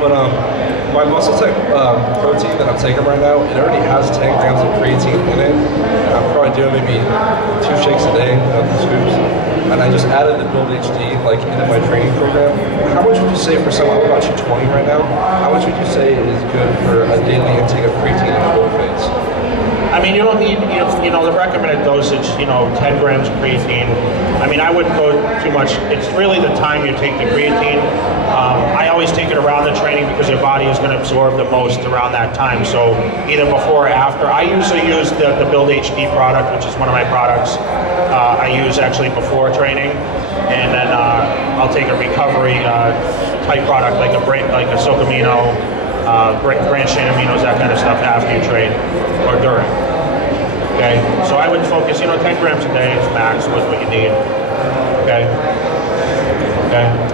but my Muscle Tech protein that I'm taking right now, it already has 10 grams of creatine in it. And I'm probably doing maybe 2 shakes a day of scoops. And I just added the Build HD like into my training program. How much would you say for someone, I'm about 220 right now, how much would you say is good for a daily intake of creatine in the build phase? I mean, you don't need, you know, the recommended dosage, 10 grams of creatine. I mean, I wouldn't go too much. It's really the time you take the creatine. I always take it around the training because your body is going to absorb the most around that time. So either before or after. I usually use the Build HD product, which is one of my products. I use actually before training, and then I'll take a recovery type product like a Socamino, branched chain aminos, that kind of stuff after you train or during. Okay, so I would focus, 10 grams a day is max with what you need. Okay, okay.